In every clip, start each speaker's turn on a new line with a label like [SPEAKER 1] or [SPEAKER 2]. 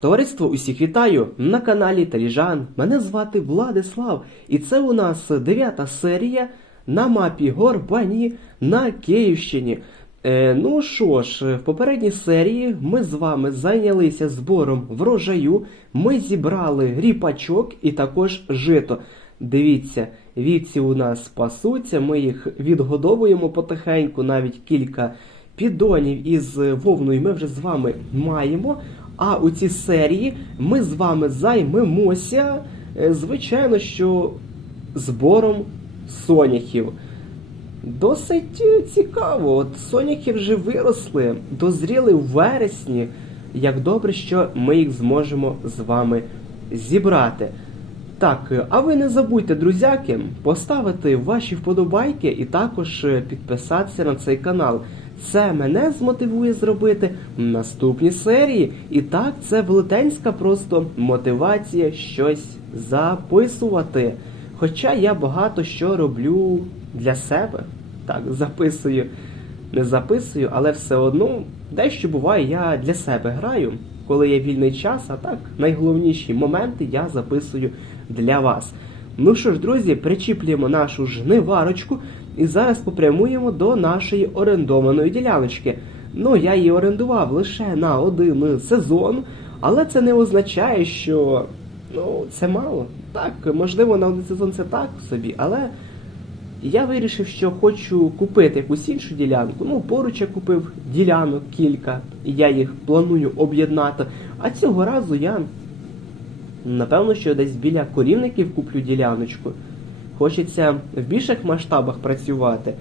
[SPEAKER 1] Товариство, усіх вітаю на каналі Таліжан. Мене звати Владислав, і це у нас дев'ята серія на мапі Горбані на Київщині. Е, ну що ж, в попередній серії ми з вами зайнялися збором врожаю. Ми зібрали ріпачок і також жито. Дивіться, вівці у нас пасуться, ми їх відгодовуємо потихеньку, навіть кілька піддонів із вовною ми вже з вами маємо. А у цій серії ми з вами займемося, е, звичайно, що збором соняхів. Досить е, цікаво. От соняхи вже виросли, дозріли в вересні. Як добре, що ми їх зможемо з вами зібрати. Так, е, а ви не забудьте, друзяки, поставити ваші вподобайки і також підписатися на цей канал. Це мене змотивує зробити наступні серії. І так, це велетенська просто мотивація щось записувати. Хоча я багато що роблю для себе. Так, записую, не записую, але все одно дещо буває, я для себе граю, коли є вільний час, а так найголовніші моменти я записую для вас. Ну що ж, друзі, причіплюємо нашу жниварочку і зараз попрямуємо до нашої орендованої діляночки. Ну, я її орендував лише на один сезон, але це не означає, що ну, це мало. Так, можливо, на один сезон це так собі, але я вирішив, що хочу купити якусь іншу ділянку. Ну, поруч я купив ділянок кілька, і я їх планую об'єднати. А цього разу я Напевно, що десь біля корівників куплю діляночку. Хочеться в більших масштабах працювати.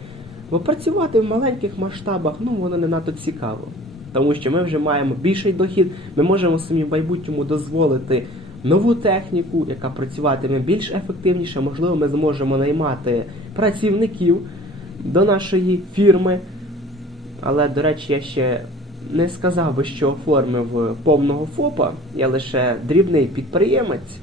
[SPEAKER 1] Бо працювати в маленьких масштабах, ну воно не надто цікаво. Тому що ми вже маємо більший дохід, ми можемо собі в майбутньому дозволити нову техніку, яка працюватиме більш ефективніше. Можливо, ми зможемо наймати працівників до нашої фірми. Але, до речі, я ще не сказав би, що оформив повного ФОПа, я лише дрібний підприємець.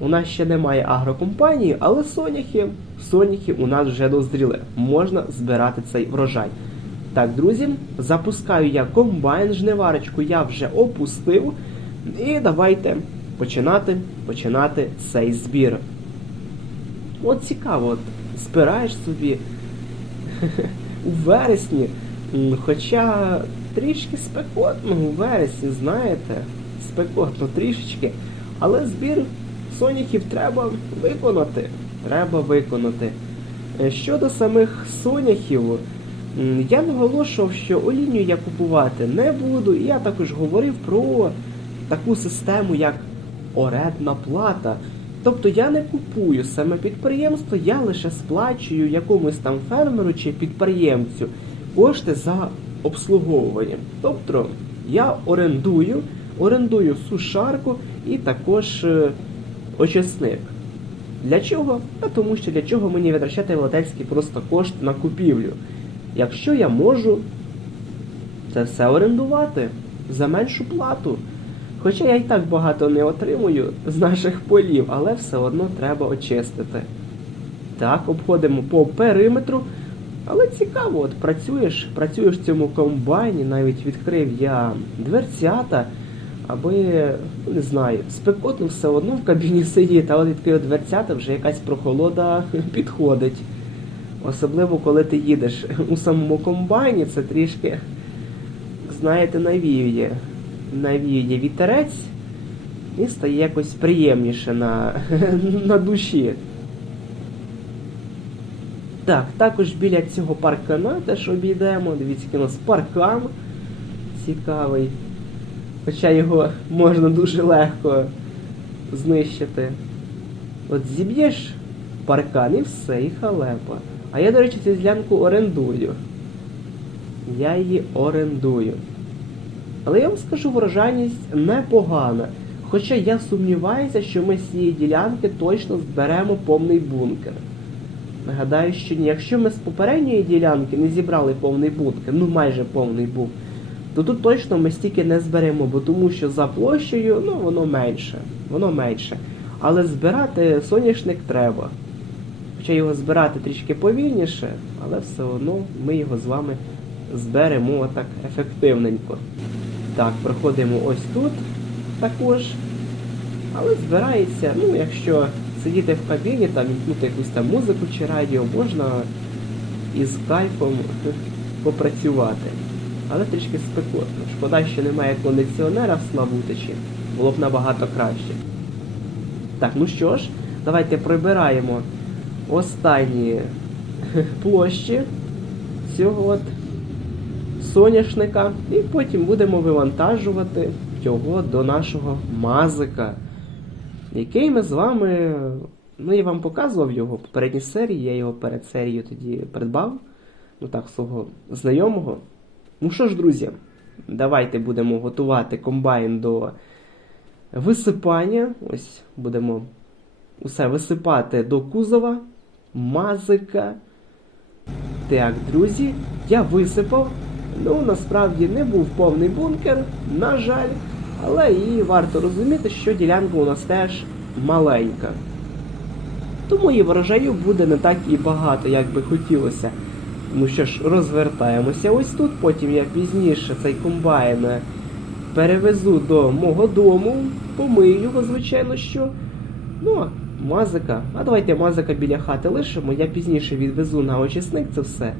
[SPEAKER 1] У нас ще немає агрокомпанії, але соняхи, соняхи у нас вже дозріли. Можна збирати цей врожай. Так, друзі, запускаю я комбайн жниварочку, я вже опустив. І давайте починати починати цей збір. От цікаво, от збираєш собі у вересні. Хоча трішки спекотно у вересні, знаєте, спекотно трішечки. Але збір соняхів треба виконати. Треба виконати. Е, Щодо самих соняхів, я наголошував, що олінію я купувати не буду, і я також говорив про таку систему, як орендна плата. Тобто я не купую саме підприємство, я лише сплачую якомусь там фермеру чи підприємцю кошти за обслуговуванням. Тобто я орендую, орендую сушарку і також е, очисник. Для чого? Та тому що для чого мені витрачати велетенський просто кошт на купівлю. Якщо я можу це все орендувати за меншу плату. Хоча я і так багато не отримую з наших полів, але все одно треба очистити. Так, обходимо по периметру. Але цікаво, от працюєш, працюєш в цьому комбайні, навіть відкрив я дверцята, аби, ну, не знаю, спекотно все одно в кабіні сидіти, а от відкрив дверцята, вже якась прохолода підходить. Особливо, коли ти їдеш у самому комбайні, це трішки, знаєте, навіює. Навіює вітерець і стає якось приємніше на, на душі. Так, також біля цього паркана теж обійдемо. Дивіться, який у нас паркан цікавий. Хоча його можна дуже легко знищити. От зіб'єш паркан і все, і халепа. А я, до речі, цю ділянку орендую. Я її орендую. Але я вам скажу, врожайність непогана. Хоча я сумніваюся, що ми з цієї ділянки точно зберемо повний бункер. Нагадаю, що ні. Якщо ми з попередньої ділянки не зібрали повний бункер, ну майже повний був, то тут точно ми стільки не зберемо, бо тому що за площею, ну воно менше. Воно менше. Але збирати соняшник треба. Хоча його збирати трішки повільніше, але все одно ми його з вами зберемо так ефективненько. Так, проходимо ось тут. також. Але збирається, ну, якщо сидіти в кабіні, там вімкнути якусь там музику чи радіо, можна із кайфом попрацювати. Але трішки спекотно. Шкода, що немає кондиціонера в Славутичі. Було б набагато краще. Так, ну що ж, давайте прибираємо останні площі цього от соняшника і потім будемо вивантажувати його до нашого мазика, який ми з вами. Ну, я вам показував його в попередній серії, я його перед серією тоді придбав. Ну так, свого знайомого. Ну що ж, друзі, давайте будемо готувати комбайн до висипання. Ось будемо усе висипати до кузова, мазика. Так, друзі, я висипав. Ну, насправді не був повний бункер, на жаль. Але і варто розуміти, що ділянка у нас теж маленька. Тому і врожаю буде не так і багато, як би хотілося. Ну що ж, розвертаємося ось тут, потім я пізніше цей комбайн перевезу до мого дому, помию його, звичайно що. Ну, мазика. А давайте мазика біля хати лишимо, я пізніше відвезу на очисник це все.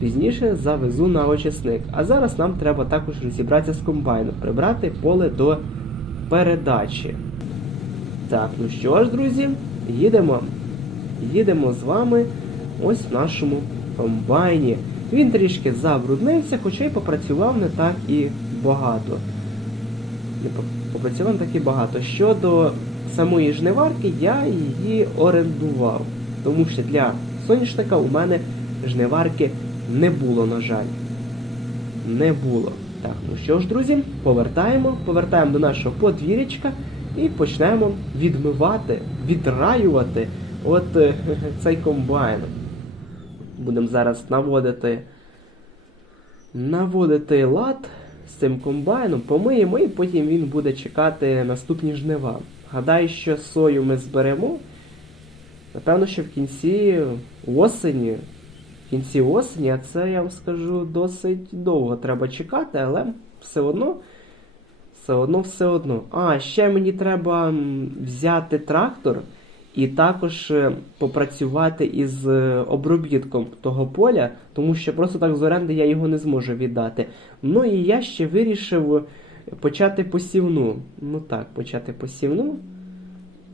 [SPEAKER 1] Пізніше завезу на очисник. А зараз нам треба також розібратися з комбайном, прибрати поле до передачі. Так, ну що ж, друзі, їдемо. Їдемо з вами ось в нашому комбайні. Він трішки забруднився, хоча й попрацював не так і багато. Не попрацював не так і багато. Щодо самої жниварки, я її орендував. Тому що для соняшника у мене жниварки не було, на жаль. Не було. Так, ну що ж, друзі, повертаємо, повертаємо до нашого подвір'ячка і почнемо відмивати, відраювати от е, цей комбайн. Будемо зараз наводити, наводити лад з цим комбайном, помиємо і потім він буде чекати наступні жнива. Гадаю, що сою ми зберемо. Напевно, що в кінці осені, кінці осені, а це я вам скажу досить довго треба чекати, але все одно, все одно, все одно. А, ще мені треба взяти трактор і також е, попрацювати із е, обробітком того поля, тому що просто так з оренди я його не зможу віддати. Ну і я ще вирішив почати посівну. Ну так, почати посівну.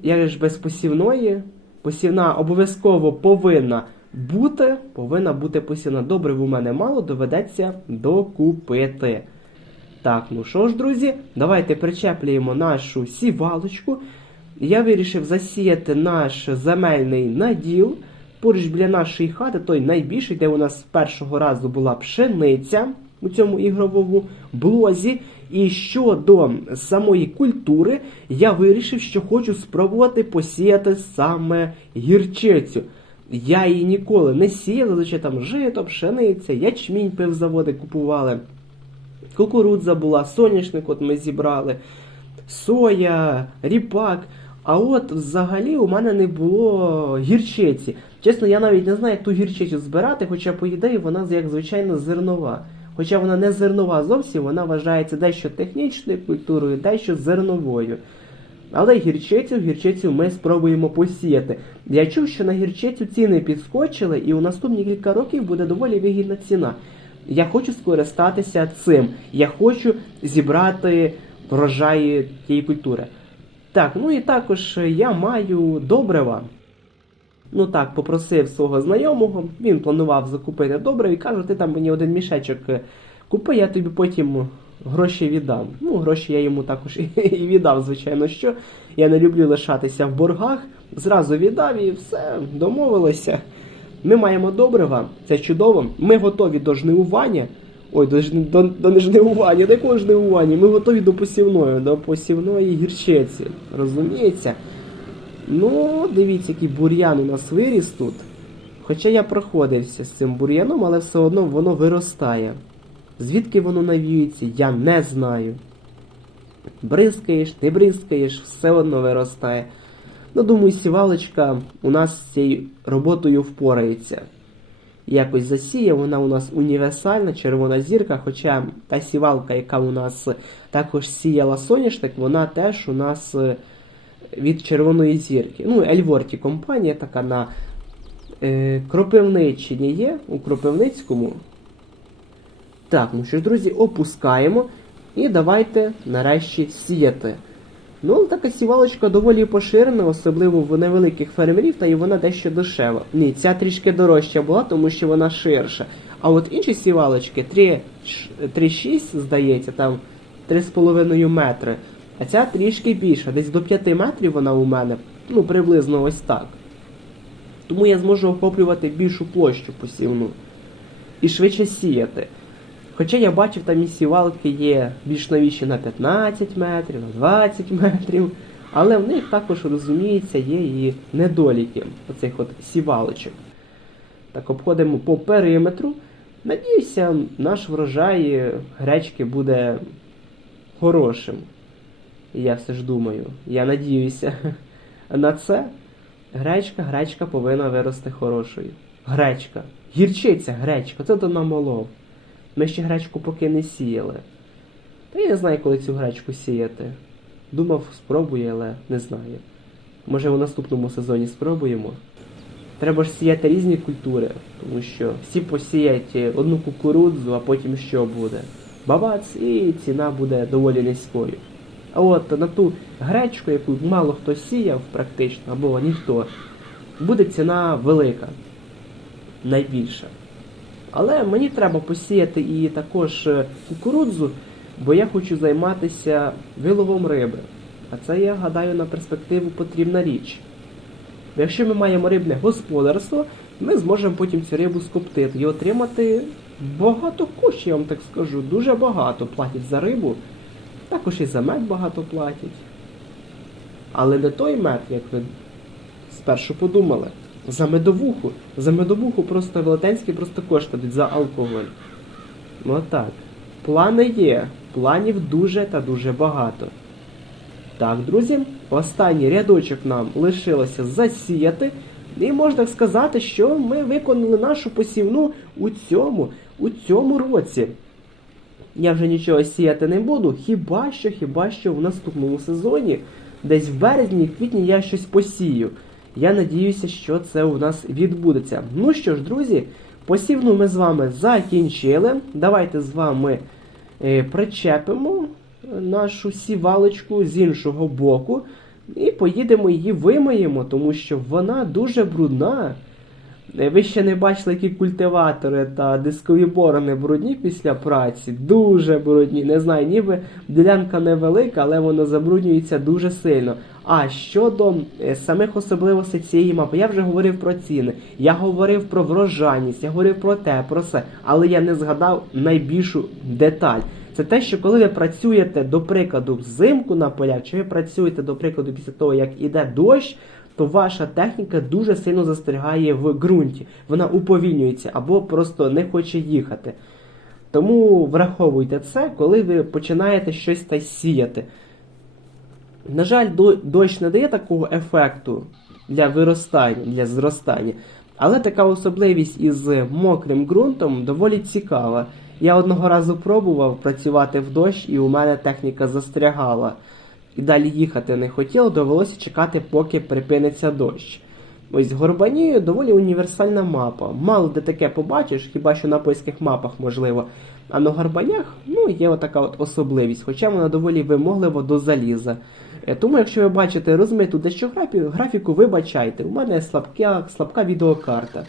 [SPEAKER 1] Як ж без посівної? Посівна обов'язково повинна бути, повинна бути посівна. Добре, у мене мало, доведеться докупити. Так, ну що ж, друзі, давайте причеплюємо нашу сівалочку. Я вирішив засіяти наш земельний наділ. Поруч біля нашої хати, той найбільший, де у нас з першого разу була пшениця у цьому ігровому блозі. І щодо самої культури, я вирішив, що хочу спробувати посіяти саме гірчицю. Я її ніколи не сіяв, зазвичай там жито, пшениця, ячмінь пивзаводи купували. Кукурудза була, соняшник от ми зібрали, соя, ріпак. А от взагалі у мене не було гірчиці. Чесно, я навіть не знаю, як ту гірчицю збирати, хоча, по ідеї, вона як звичайно зернова. Хоча вона не зернова зовсім, вона вважається дещо технічною культурою, дещо зерновою. Але гірчицю, гірчицю ми спробуємо посіяти. Я чув, що на гірчицю ціни підскочили, і у наступні кілька років буде доволі вигідна ціна. Я хочу скористатися цим. Я хочу зібрати врожаї тієї культури. Так, ну і також я маю добрива. Ну так, попросив свого знайомого, він планував закупити добрив і кажу, ти там мені один мішечок е, купи, я тобі потім гроші віддам. Ну, гроші я йому також і віддав, звичайно, що. Я не люблю лишатися в боргах. Зразу віддав і все, домовилися. Ми маємо добрива, це чудово. Ми готові до жнивування. Ой, до, до, до не жнивування, до якого жнивування? Ми готові до посівної, до посівної гірчиці. Розуміється? Ну, дивіться, який бур'ян у нас виріс тут. Хоча я проходився з цим бур'яном, але все одно воно виростає. Звідки воно навіюється, я не знаю. Бризкаєш, не бризкаєш, все одно виростає. Ну, думаю, сівалочка у нас з цією роботою впорається. якось засіє. Вона у нас універсальна, червона зірка, хоча та сівалка, яка у нас також сіяла соняшник, вона теж у нас е, від червоної зірки. Ну, Ельворті компанія така на е, Кропивниччині є, у Кропивницькому. Так, ну що ж, друзі, опускаємо. І давайте нарешті сіяти. Ну, така сівалочка доволі поширена, особливо в невеликих фермерів, та і вона дещо дешева. Ні, ця трішки дорожча була, тому що вона ширша. А от інші сівалочки 3,6, здається, там 3,5 метри. А ця трішки більша, десь до 5 метрів вона у мене, ну приблизно ось так. Тому я зможу охоплювати більшу площу посівну і швидше сіяти. Хоча я бачив, там і сівалки є більш новіші на 15 метрів, на 20 метрів, але в них також, розуміється, є і недоліки оцих от сівалочок. Так, обходимо по периметру. Надіюся, наш врожай гречки буде хорошим. Я все ж думаю, я надіюся на це. Гречка, гречка повинна вирости хорошою. Гречка. Гірчиця, гречка, це то намолов. Ми ще гречку поки не сіяли. Та я не знаю, коли цю гречку сіяти. Думав, спробую, але не знаю. Може у наступному сезоні спробуємо. Треба ж сіяти різні культури, тому що всі посіять одну кукурудзу, а потім що буде? Бабац, і ціна буде доволі низькою. А от на ту гречку, яку мало хто сіяв практично, або ніхто, буде ціна велика, найбільша. Але мені треба посіяти і також е, кукурудзу, бо я хочу займатися виловом риби. А це, я гадаю, на перспективу потрібна річ. Якщо ми маємо рибне господарство, ми зможемо потім цю рибу скоптити і отримати багато коштів, я вам так скажу. Дуже багато платять за рибу. Також і за мед багато платять. Але не той мед, як ви спершу подумали. За медовуху. За медовуху просто велетенські просто кошти за алкоголь. Ну так. Плани є. Планів дуже та дуже багато. Так, друзі, останній рядочок нам лишилося засіяти. І можна сказати, що ми виконали нашу посівну у цьому, у цьому році. Я вже нічого сіяти не буду, хіба що, хіба що в наступному сезоні, десь в березні, квітні я щось посію. Я надіюся, що це у нас відбудеться. Ну що ж, друзі, посівну ми з вами закінчили. Давайте з вами е, причепимо нашу сівалочку з іншого боку. І поїдемо її вимиємо, тому що вона дуже брудна. Е, Ви ще не бачили, які культиватори та дискові борони брудні після праці. Дуже брудні. Не знаю, ніби ділянка невелика, але вона забруднюється дуже сильно. А щодо е, самих особливостей цієї мапи, я вже говорив про ціни, я говорив про врожайність, я говорив про те, про все, але я не згадав найбільшу деталь. Це те, що коли ви працюєте, до прикладу, взимку на полях, чи ви працюєте, до прикладу, після того, як іде дощ, то ваша техніка дуже сильно застрягає в ґрунті. Вона уповільнюється або просто не хоче їхати. Тому враховуйте це, коли ви починаєте щось та сіяти. На жаль, дощ не дає такого ефекту для виростання, для зростання. Але така особливість із мокрим ґрунтом доволі цікава. Я одного разу пробував працювати в дощ, і у мене техніка застрягала. І далі їхати не хотіло, довелося чекати, поки припиниться дощ. Ось Горбані доволі універсальна мапа. Мало де таке побачиш, хіба що на польських мапах можливо. А на Горбанях ну, є отака от особливість, хоча вона доволі вимоглива до заліза. Е, Тому, якщо ви бачите розмиту дещо графіку, вибачайте, у мене слабка, слабка відеокарта.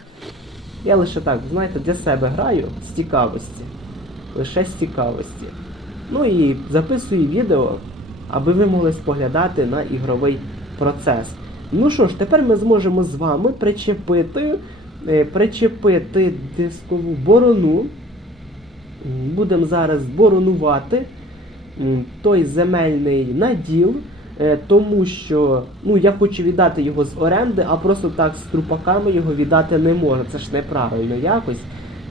[SPEAKER 1] Я лише так, знаєте, для себе граю з цікавості. Лише з цікавості. Ну і записую відео, аби ви могли споглядати на ігровий процес. Ну що ж, тепер ми зможемо з вами причепити, е, причепити дискову борону. Будемо зараз боронувати той земельний наділ, тому що ну, я хочу віддати його з оренди, а просто так з трупаками його віддати не можна. Це ж неправильно якось.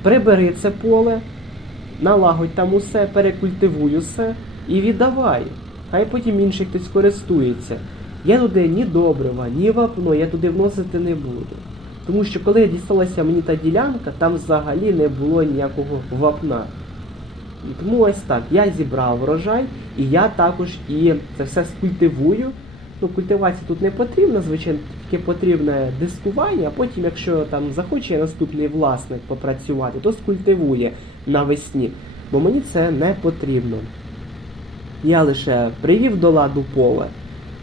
[SPEAKER 1] Прибери це поле, налагодь там усе, перекультивуй усе і віддавай. Хай потім інший хтось користується. Я туди ні добрива, ні вапно, я туди вносити не буду. Тому що коли дісталася мені та ділянка, там взагалі не було ніякого вапна. Тому ось так, я зібрав врожай, і я також і це все скультивую. Ну, культивація тут не потрібна, звичайно, тільки потрібне дискування, а потім, якщо там захоче наступний власник попрацювати, то скультивує навесні. Бо мені це не потрібно. Я лише привів до ладу поле,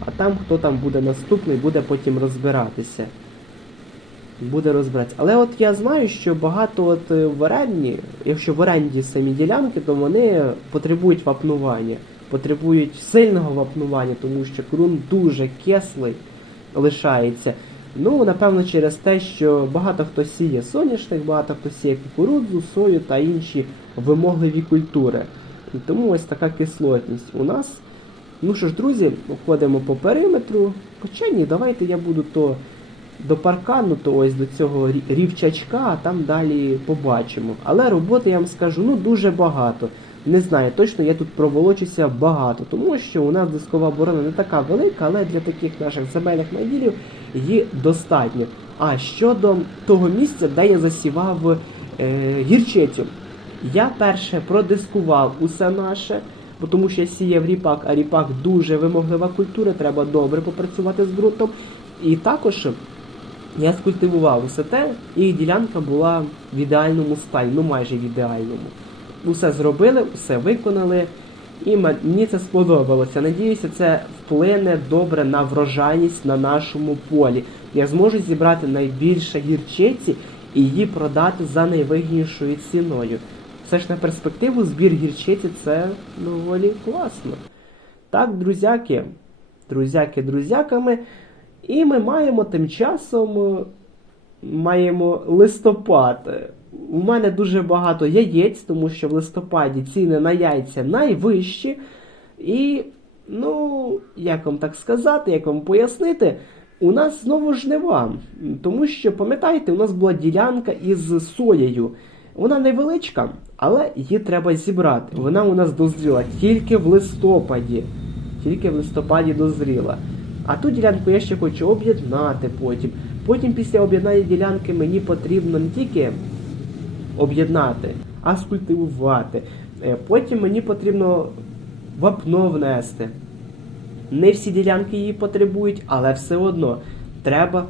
[SPEAKER 1] а там хто там буде наступний, буде потім розбиратися. Буде розбиратися. Але от я знаю, що багато от е, в оренді, якщо в оренді самі ділянки, то вони потребують вапнування, потребують сильного вапнування, тому що ґрунт дуже кислий лишається. Ну, напевно, через те, що багато хто сіє соняшник, багато хто сіє кукурудзу, сою та інші вимогливі культури. І тому ось така кислотність у нас. Ну що ж, друзі, ходимо по периметру. Хоча ні, давайте я буду то до паркану, то ось до цього рівчачка, а там далі побачимо. Але роботи я вам скажу, ну дуже багато. Не знаю, точно я тут проволочуся багато, тому що у нас дискова оборона не така велика, але для таких наших земельних наділів її достатньо. А щодо того місця, де я засівав е, гірчицю, я перше продискував усе наше, бо тому що я сіяв ріпак, а ріпак дуже вимоглива культура, треба добре попрацювати з ґрунтом. І також я скультивував усе те, і ділянка була в ідеальному стані, ну майже в ідеальному. Усе зробили, все виконали, і мені це сподобалося. Надіюся, це вплине добре на врожайність на нашому полі. Я зможу зібрати найбільше гірчиці і її продати за найвигіднішою ціною. Все ж на перспективу збір гірчиці це доволі класно. Так, друзяки, друзяки друзяками. І ми маємо тим часом е, маємо листопад. У мене дуже багато яєць, тому що в листопаді ціни на яйця найвищі. І, ну, як вам так сказати, як вам пояснити, у нас знову жнива. Тому що, пам'ятаєте, у нас була ділянка із соєю. Вона невеличка, але її треба зібрати. Вона у нас дозріла тільки в листопаді. Тільки в листопаді дозріла. А ту ділянку я ще хочу об'єднати потім. Потім після об'єднання ділянки мені потрібно не тільки об'єднати, а скультивувати. Е, Потім мені потрібно вапно внести. Не всі ділянки її потребують, але все одно треба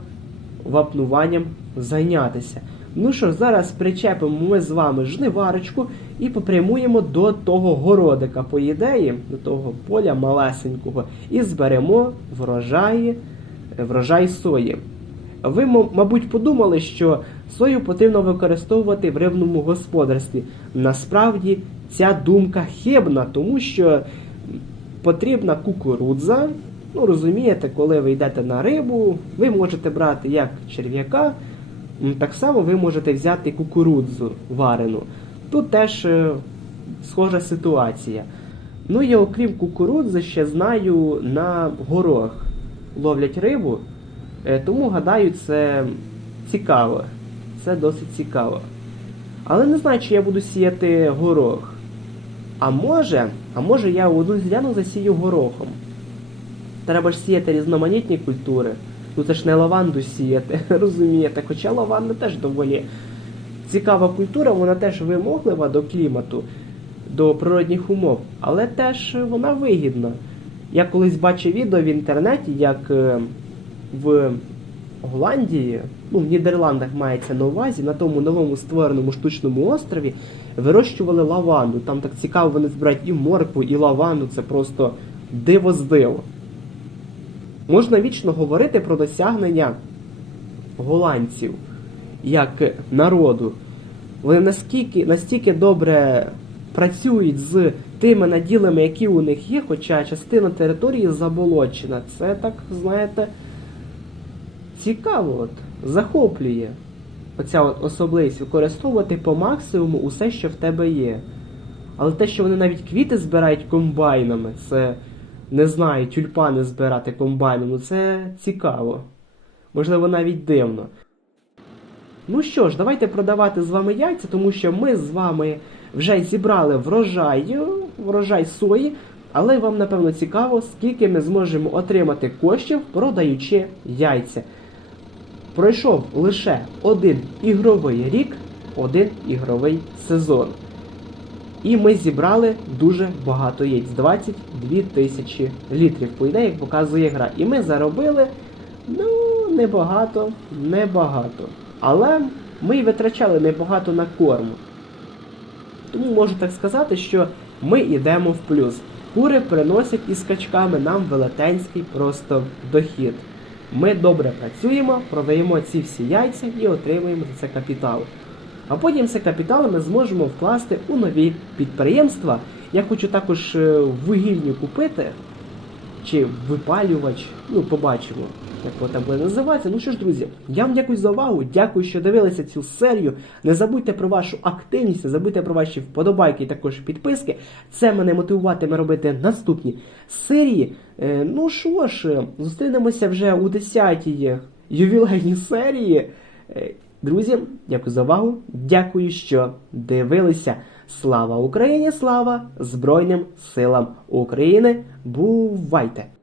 [SPEAKER 1] вапнуванням зайнятися. Ну що зараз причепимо ми з вами жниварочку і попрямуємо до того городика, по ідеї, до того поля малесенького, і зберемо врожаї, врожай сої. Ви, мабуть, подумали, що сою потрібно використовувати в рибному господарстві. Насправді ця думка хибна, тому що потрібна кукурудза. Ну, розумієте, коли ви йдете на рибу, ви можете брати як черв'яка, так само ви можете взяти кукурудзу варену. Тут теж е, схожа ситуація. Ну і окрім кукурудзи, ще знаю, на горох ловлять рибу, тому гадаю, це цікаво. Це досить цікаво. Але не знаю, чи я буду сіяти горох. А може, а може я одну зеляну засію горохом. Треба ж сіяти різноманітні культури. Ну це ж не лаванду сіяти, розумієте? Хоча лаванда теж доволі цікава культура, вона теж вимоглива до клімату, до природних умов, але теж вона вигідна. Я колись бачив відео в інтернеті, як е, в Голландії, ну в Нідерландах мається на увазі, на тому новому створеному штучному острові вирощували лаванду. Там так цікаво вони збирають і моркву, і лаванду. Це просто диво з диво. Можна вічно говорити про досягнення голландців як народу. Вони наскільки, настільки добре працюють з тими наділами, які у них є, хоча частина території заболочена. Це так, знаєте, цікаво, от, захоплює оця от особливість використовувати по максимуму усе, що в тебе є. Але те, що вони навіть квіти збирають комбайнами, це не знаю, тюльпани збирати комбайном, ну це цікаво. Можливо, навіть дивно. Ну що ж, давайте продавати з вами яйця, тому що ми з вами вже зібрали врожай, врожай сої, але вам напевно цікаво, скільки ми зможемо отримати коштів, продаючи яйця. Пройшов лише один ігровий рік, один ігровий сезон. І ми зібрали дуже багато яєць 22 тисячі літрів. По ідеї, як показує гра. І ми заробили ну, небагато, небагато. Але ми й витрачали небагато на корм. Тому можу так сказати, що ми йдемо в плюс. Кури приносять із скачками нам велетенський просто дохід. Ми добре працюємо, продаємо ці всі яйця і отримуємо за це капітал. А потім цей капітал ми зможемо вкласти у нові підприємства. Я хочу також е, вугільню купити, чи випалювач, ну побачимо, як воно там буде називатися. Ну що ж, друзі, я вам дякую за увагу, дякую, що дивилися цю серію. Не забудьте про вашу активність, не забудьте про ваші вподобайки і також підписки. Це мене мотивуватиме робити наступні серії. Е, ну що ж, зустрінемося вже у 10-й ювілейній серії. Е, Друзі, дякую за увагу. Дякую, що дивилися. Слава Україні! Слава Збройним силам України! Бувайте!